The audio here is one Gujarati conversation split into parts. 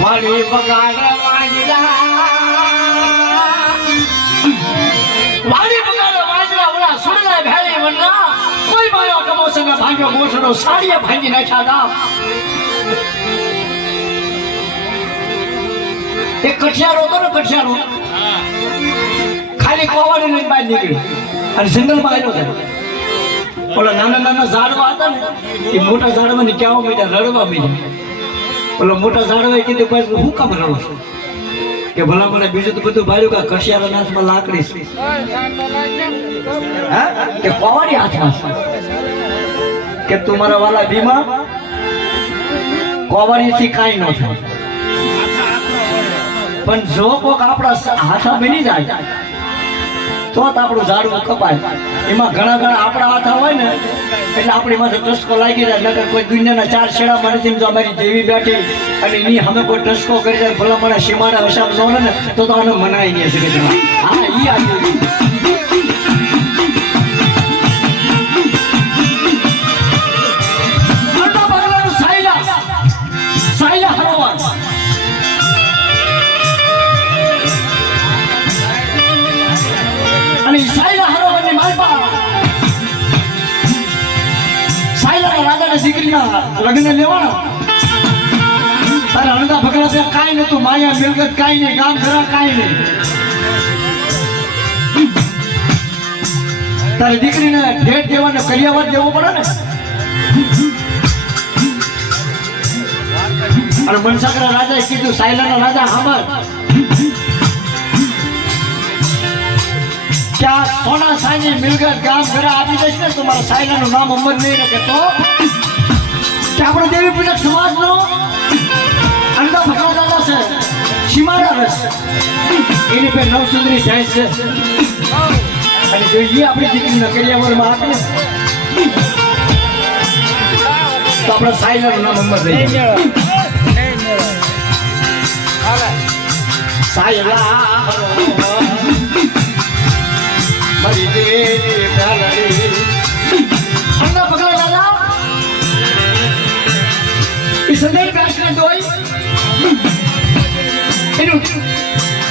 વળી બગાડ વાળી બગાડ વાંજરા ઓલા સુરલા ભેળી વનરા કોઈ માયો કમોસે ને ભાગ્યો મોસડો સાડીએ ભાંગી નાખ્યા ગામ એક કઠિયારો હતો ને કઠિયારો. ખાલી કોવાડી લઈને બહાર નીકળી અને જંગલમાં આવ્યો છે ઓલા નાના નાના ઝાડવા હતા ને, એ મોટા ઝાડવા ને ક્યાં મીઠા રડવા મીઠા ઓલો મોટા ઝાડવા કીધું પાછું હું કામ રડો છું? કે ભલા મને બીજું તો બધું ભાર્યું કે કઠિયારા નાથમાં લાકડી છે. હા? કે કોવાડી હાથમાં છે? કે તું મારા વાલા ભીમા? કોવાડીથી કાંઈ ન થાય. પણ જો કોક આપણા હાથા બની જાય તો જ આપણું ઝાડું કપાય. એમાં ઘણા ઘણા આપણા હાથા હોય ને, એટલે આપણી માથે ટસકો લાગી જાય, નકર કોઈ દુનિયાના ચાર છેડા મારી જો અમારી દેવી બેઠી અને એની અમે કોઈ ટસકો કરી જાય ભલા મને સીમાડા હસાબ ન ને, તો તો અમે મનાય નહીં હા એ આ લગ્ન લેવાનો. તારે અણદા ભગલા ત્યાં કાંઈ નતું માયા, મિલકત કાંઈ નહીં કામ ઘરા કાંઈ નહીં. તારી દીકરીને ભેટ દેવાનો કરિયાવર દેવો પડે ને? અને મનસાગરા રાજાએ કીધું, સાયલાના રાજા હામર. ત્યાં સોના સાંજે મિલકત ગામ ઘરે આપી દઈશ ને, તો મારા સાયલાનું નામ અમર નહીં રહે તો? કે આપણે દેવી પૂજક સમાજનો અંડા ભગવાન દાદા છે. સીમાડા રસ એની પે નવસુંદરી જાય છે. અને જોઈએ આપણી દીકરી કરિયાવરમાં આપે ને, તો આપણે સાયલાનું નામ થઈ જાય. સાયલા. મારી દેવી એ સંદેશ કાશને એનું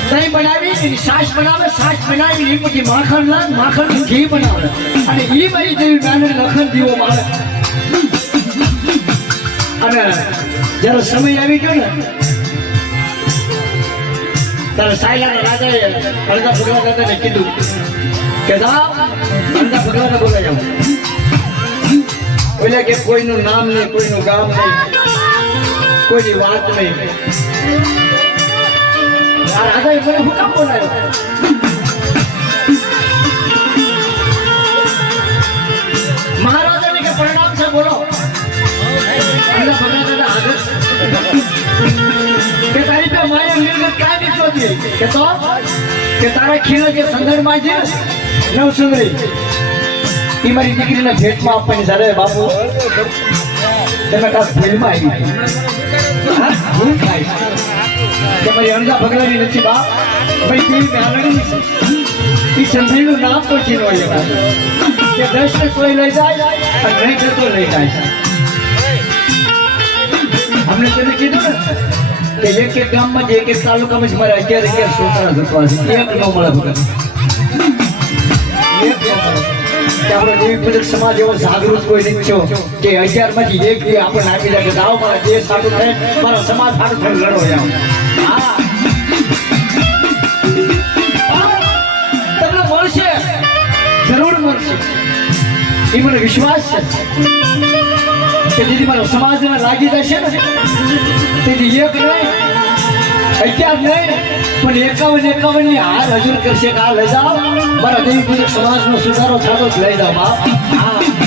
દહીં બનાવી, એની છાશ બનાવે, છાશ બનાવી એ પછી માખણ લાવે, માખણ ઘી બનાવે. અને એ મારી દેવી મેલડી લખન દીવો મારે. અને જ્યારે સમય આવી ગયો ને, ત્યારે સાયલાના રાજાએ અડધા દાદાને કીધું કે જાઓ અડધા પગલાને બોલાવી એટલે કે કોઈનું નામ નહીં, કોઈનું ગામ નહીં. કોઈની વાત નહીં. રાજાએ મને હું કામ કે તો? કે તારા ખીલે જે સંદર્ભમાં છે ને, નવ સુંદરી એ મારી દીકરીને ભેટમાં આપવાની સાથે બાપુ તમે કાંક ભૂલમાં આવી હા? થાય કે મારી ભગલાની નથી બાપ. ભાઈ છે. એ સંધીનું નામ પણ કે દસ કોઈ લઈ જાય અને નહીં લઈ જાય. અમને તમે ને કે એક એક ગામમાં જ એક એક તાલુકામાં જ મારે અગિયાર અગિયાર છોકરા જતવા છે. એક નો મળે ભગત. આપણો દેવી પૂજક સમાજ એવો જાગૃત કોઈ નથી કે અગિયારમાંથી આપણને આપી દે કે મારા દેશ સારું થાય, મારા સમાજ સારું થાય, લડો હા. તમને મળશે. જરૂર મળશે. એ મને વિશ્વાસ છે. કે દીદી મારા સમાજને લાગી જશે ને, તેથી એક નહીં અગિયાર નહીં પણ એકાવન એકાવનની હાર હજુર કરશે લઈ જાઓ. મારા દેવી પૂજક સમાજનો સુધારો થતો જ લઈ જાઓ, બાપ.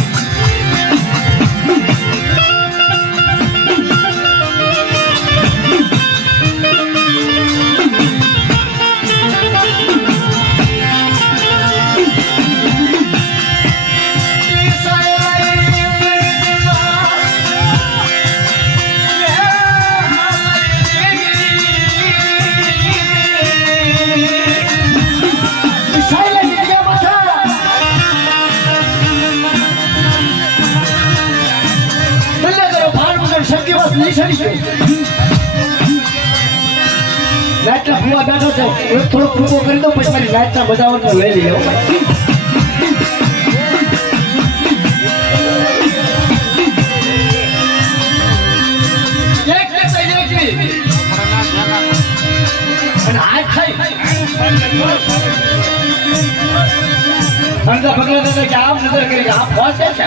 નાચના બજાવટનો લઈ લઈએ તો તો પગલા દાદા કે આમ નજર કરી આમ પહોંચે છે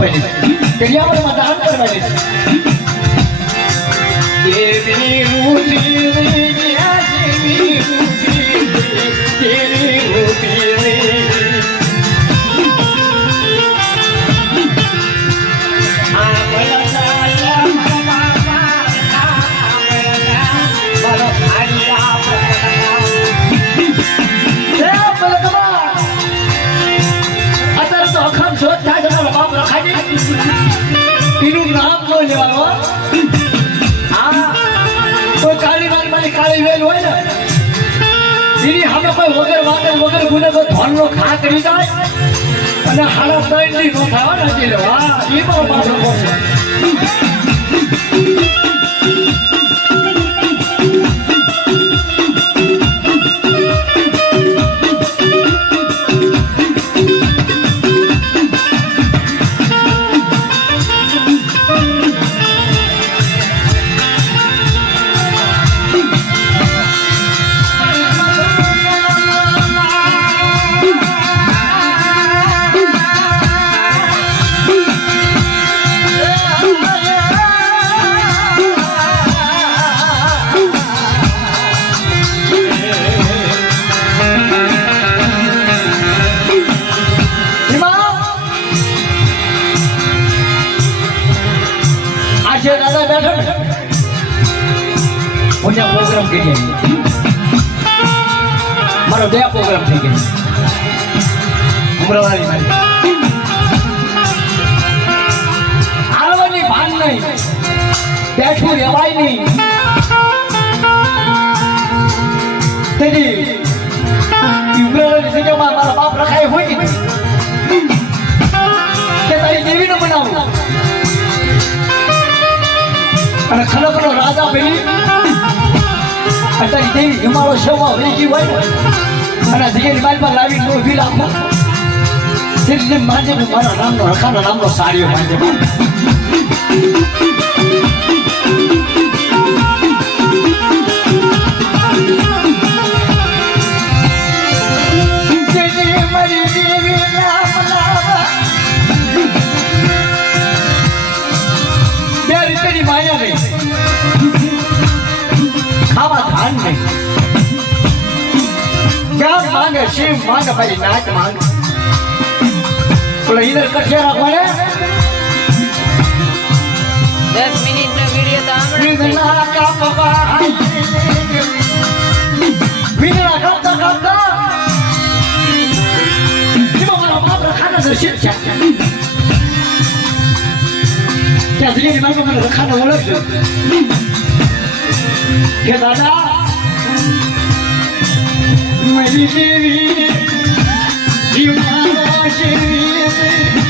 ભેટમાં આપવાની છે કરિયાવરમાં દાન ધોનનો ખા કરી જાય અને હાડા ત્રણની નો થાય નથી હજી લો. હા એ મારો પાછો બેઠું રહેવાય નહીં. તેથી ઉમરાવાળી જગ્યામાં મારા બાપ રખાય હોય કે તારી દેવીને બનાવું. અને ખડકનો રાજા બની અત્યારે દેવી હિમાલય શોમાં હોય અને જગ્યાની બાજુમાં લાવી નો ઊભી રાખો એટલે માજે ને મારા નામનો રખાના નામનો સાડીઓ માજે নেই মায়া নেই ખાવા ધાન નહીં ક્યાં માંગે શિવ માંગે ભાઈ નાચ માંગે પેલા ઈધર કઠિયા રાખવાને દસ મિનિટ નો વિડીયો તો આમળા કા પપ્પા વિના ખાતા ખાતા જીવો મારા બાપ રખાના છે શિક્ષા ત્યાંથી વિમાનમાં મને રખાને ઓળખજો. કે દાદા મરી દેવી વિમાન શેરી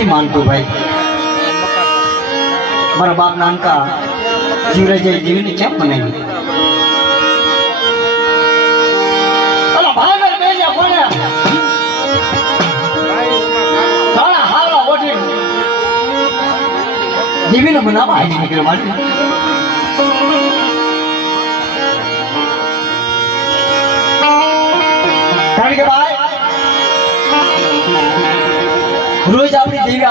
નથી માનતું ભાઈ. મારા બાપ નાનકા જીવરાજે જીવીને કેમ બનાવી જીવીને બનાવવા આવી નીકળ્યો મારી.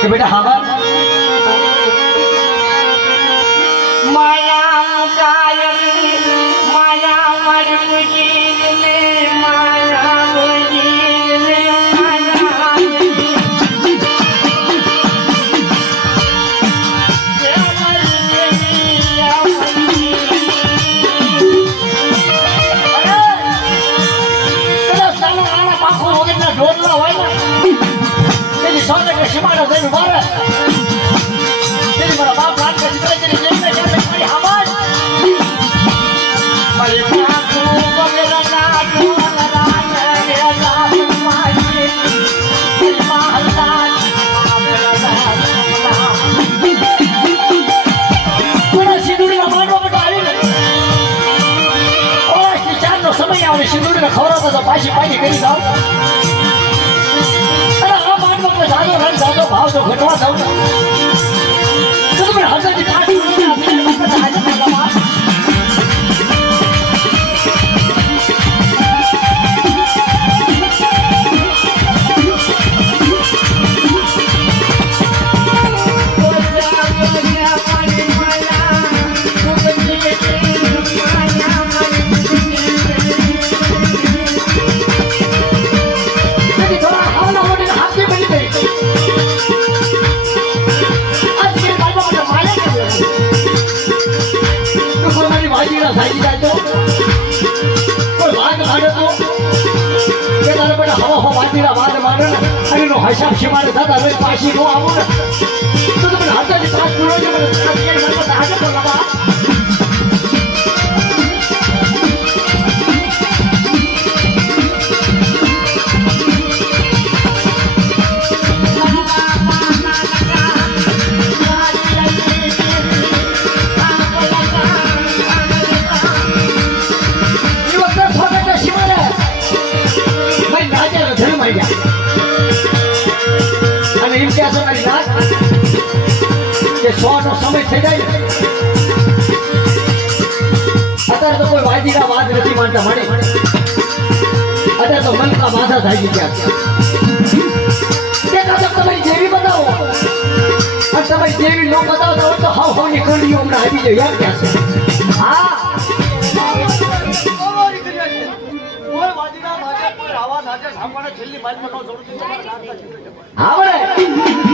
তুমি এটা হাবা? પાછી પાછી કરી દઉં અને આ માનમાં કોઈ સાદો રંગ સાદો ભાવ તો ઘટવા દઉં ને તો તમે હજાર કાઢી જમવાનો સમય થઈ જાય. અત્યારે તો કોઈ વાજીના વાદ નથી માનતા મળે અત્યારે તો મનકા માથા થાય ગયા તમારી જેવી બતાવો. અને તમે જેવી ન બતાવતા હોય તો હાવ હોની કંડીઓ હમણાં આવી જાય. યાદ ક્યાં છે? હા. આવડે